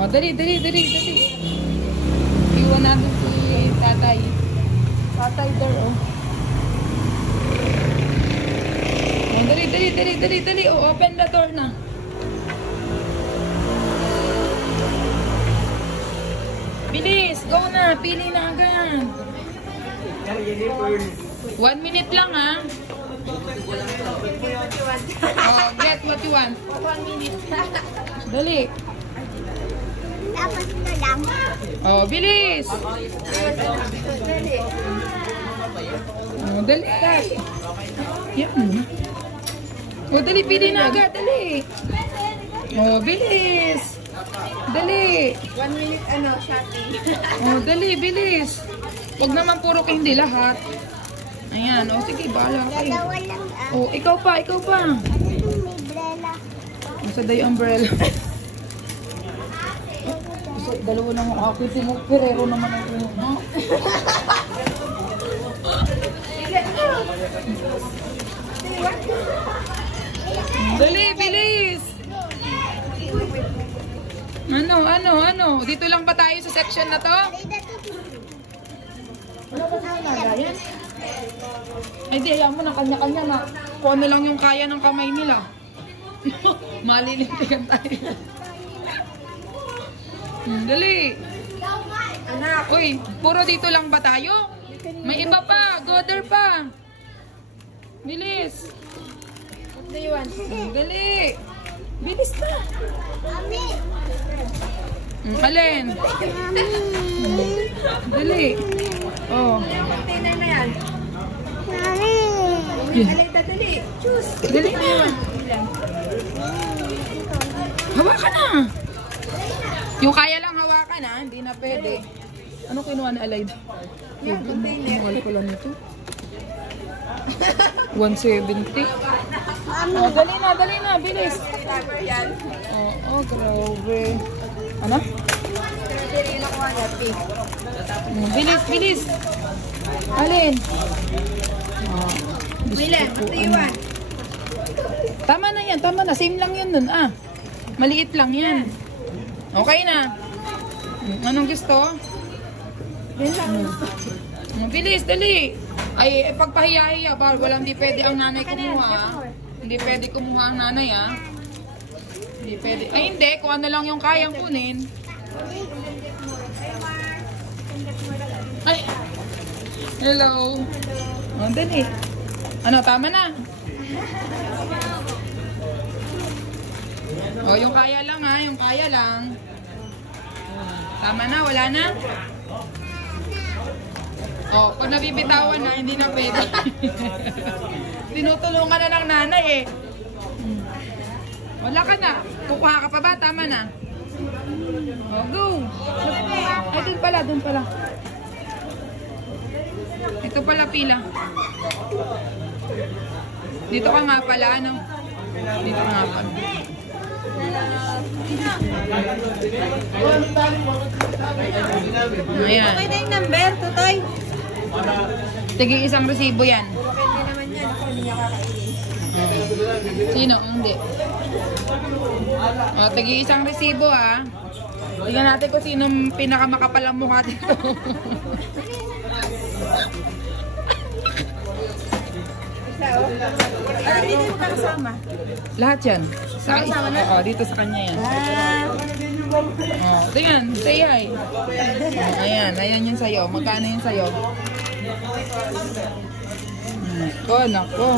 Oh, dali. Iwan natin si tatay. Tatay there, oh. Oh, dali. Oh, open the door na. Bilis, go na. Pili na agad. 1 minute lang, ha? Oh, get what you want. 1 minute. Dali. Tapos na lang. Oh, bilis. Oh, dali. Yan. Oh, dali. Pili na agad. Dali. Oh, bilis. Dali. 1 minute, shopping. Oh, dali. Bilis. Huwag naman puro candy lahat. Ayan. Oh, sige. Bahala kayo. Dalawa lang Oh, ikaw pa. Ano yung umbrella? Nasa day umbrella. So, dalawa lang ako. Ako Ferrero naman ang ulo. No? Dali, bilis! Ano? Dito lang ba tayo sa section na to? Ay, di, ayaw mo ng kanya-kanya na. Kung ano lang yung kaya ng kamay nila. Malilimpikan tayo. Dali. Anak. Uy, puro dito lang ba tayo? May iba pa. Go there pa. Bilis. What do you want? Dali. Bilis na. Mami. Alin? Dali. Oh. Container na yan. Mami. Dali. Choose. Dali na. Hawakan na. Yung kaya lang hawakan, ha? Hindi na pwede. Ano kinuha ni Alay? Yan, container. Mahal ko lang ito. 170. Oh, dali na. Bilis. Yan. Oh, grabe. Ano? Dali na kuha na. Pink. Bilis. Alin? Oh, Milen, what do you want? Tama na yan. Same lang yun nun, ah. Maliit lang yan. Okay na. Anong gusto? Yan lang. Bilis, dali. Ay, pagpahiya-hiya. Walang di pwede ang nanay kumuha. Hindi pwede kumuha ang nanay, ah. Hindi pwede. Ay, hindi. Kung ano lang yung kayang kunin. Ay. Hello. Oh, dali. Ano, tama na. Oh, yung kaya lang, ha. Yung kaya lang. Tama na, wala na. Oh, kung nabibitawan na, hindi na pwede. Tinutulungan na ng nanay, eh. Wala ka na. Kukuha ka pa ba? Tama na. Oh, go. Ay, dun pala. Ito pala pila. Dito ka nga pala, ano? Dito nga pala. Ayan. Okay na yung number, Tutoy. Tigi isang resibo yan. Pwede naman yan. Ako, hindi niya kakainin. Sino? Hindi. O, tigi isang resibo, ha. Tingnan natin kung sino pinakamakapalang mukha dito. Ano dito mo kasama? Lahat yan. Kasama na? Oo, dito sa kanya yan. Tingnan, say hi. Ayan yun sa'yo. Magkano yun sa'yo? Nako.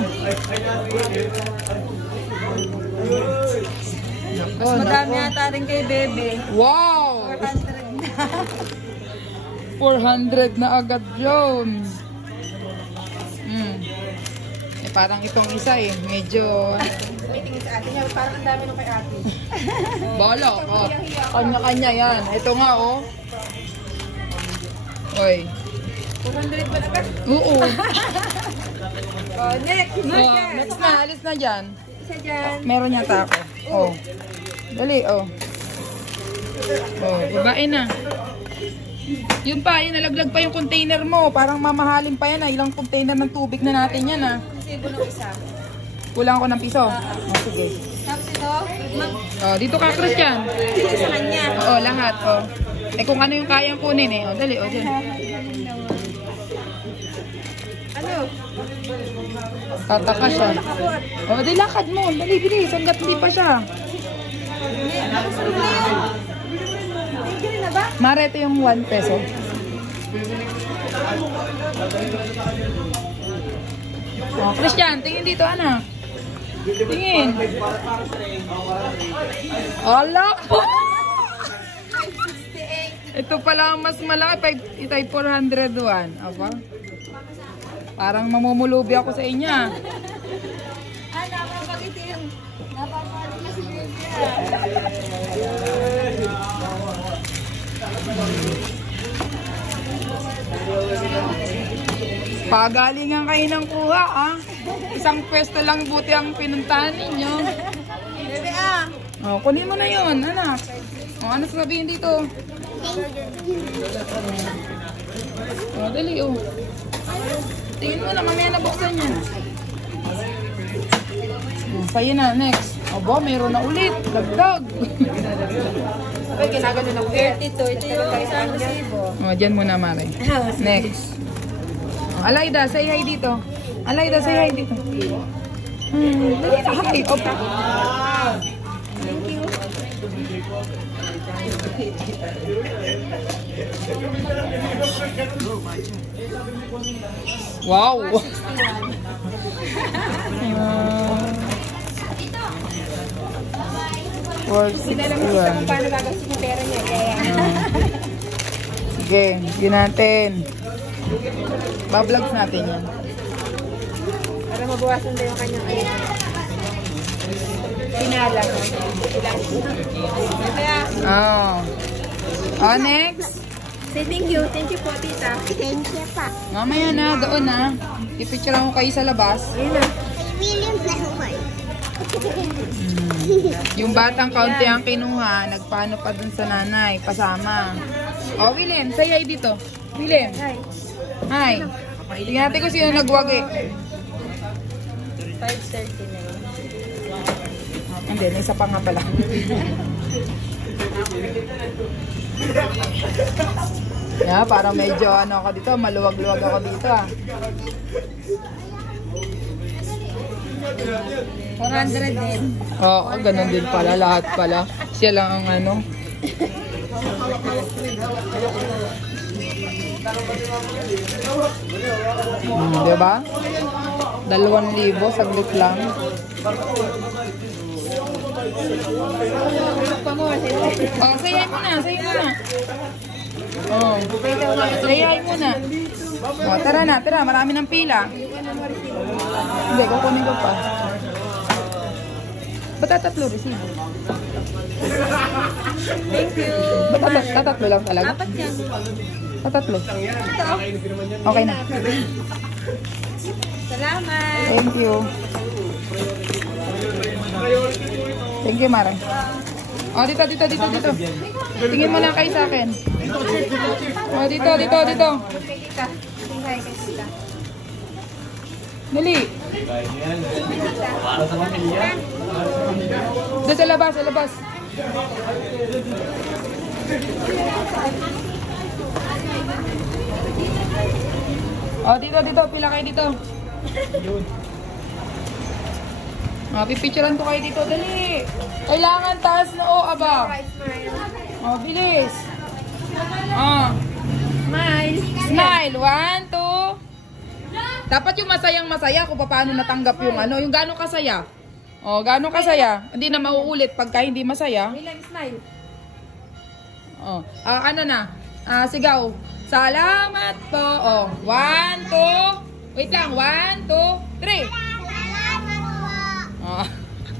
Madami ata rin kay Bebe. Wow! 400 na. 400 na agad yun. Parang itong isa, medyo... Meeting sa atin niya. Parang ang dami nung kay ate. Bala ka. Kanya-kanya yan. Ito nga, oh. Oy. 400 pa na ba? Oo. Oh, next. Next na. Alis na dyan. Isa dyan. Meron yata ako. Oh. Dali, oh. Oh, babae na. Yun pa, nalaglag pa yung container mo. Parang mamahalin pa yan, Ilang container ng tubig na natin yan, Resibo ng isa. Kulang ako ng piso. Oh, sige. Tapos ito. Oh, dito ka, Christian. Sa kanya. Oo, lahat. Oh. Eh, kung ano yung kayang kunin eh. O, dali. O, dyan. Ano? Tataka siya. O, di lakad mo. Dali, bilis. Hanggat hindi pa siya. Nakasunod na yun. Tigil na ba? Mare, ito yung 1 peso. Oh, Christian, tingin dito, anak. Tingin. Ala po! Ito pala ang mas malaki. Ito ay 401. Aba? Parang mamumulubi ako sa inyo. Napapagit yung... Napapagit na si Bibia. Pagalingan kayo ng kuha, ah. Isang pwesto lang buti ang pinuntahan ninyo. Bebe ah. Oh, kunin mo na yun, anak. Oh, ano sasabihin dito? Oh, dali, oh. Tingin mo na, mamaya nabuksan yan. Oh, sa'yo na, next. Aba, meron na ulit. Dagdag. Ay, ginagano na 32. Ito yung isang resibo. Oh, dyan muna, Mare. Next. Oh, Alayda, say hi dito. Alayda, say hi dito. Dali na, hi. Okay. Thank you. Wow. 461. Hindi alam mo kung paano gagastos yung pera niya. Kaya... Sige, yun natin. Bablogs natin yan. Para mabawasan daw yung kanyang pinala. Kaya, Oh, next. say thank you. Thank you po, tita. Thank you pa. Mamaya na, doon na. Ipicture mo kayo sa labas. Ayun na. Williams na humay. Yung batang kaunti ang kinuha, nagpaano pa dun sa nanay, pasama. Oh, William, say hi dito. William, Hi. hi. Tingnan natin kung sino nagwagi. 5:30 na yun. Hindi, may isa pa nga pala. Yeah, parang medyo ano ako dito, maluwag-luwag ako dito ah. 400 din. Oo, ganun din pala, lahat pala. Siya lang ang ano. Diba? 2,000, saglit lang. Oh, sayay mo na, sayay mo na. Oh, sayay mo na. Oh, tara na, tara, marami ng pila. Hindi, kukunin ko pa. Ba't tatatlo resibo? Thank you. Ba't tatatlo lang talaga? Apat yan. Tatatlo. Ito. Okay na. Salamat. Thank you. Thank you, Mara. Oh, dito. Tingin mo lang kayo sa akin. Oh, dito. Kay tita. Say hi kay tita. Dali. Doon sa labas, Oh, dito. Pila kayo dito. Oh, pipicturean ko kayo dito. Dali. Kailangan taas na aba. Oh, bilis. Oh. Smile. 1, 2. Dapat yung masayang-masaya kung paano natanggap yung ano. Yung gano'ng kasaya. Oh, gano'ng kasaya. Hindi na mauulit pagka hindi masaya. William, smile. Oh, ano na? Sigaw. Salamat po. Oh, 1, 2. Wait lang. 1, 2, 3. Oh,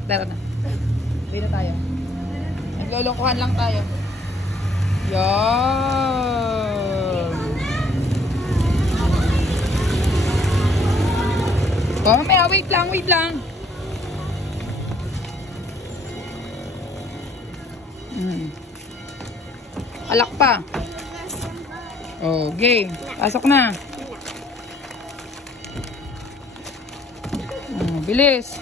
tara na. Uwi na tayo. Naglulungkuhan lang tayo. Yan. Oh, mamaya, wait lang. Alak pa. Oh, game. Pasok na. Bilis.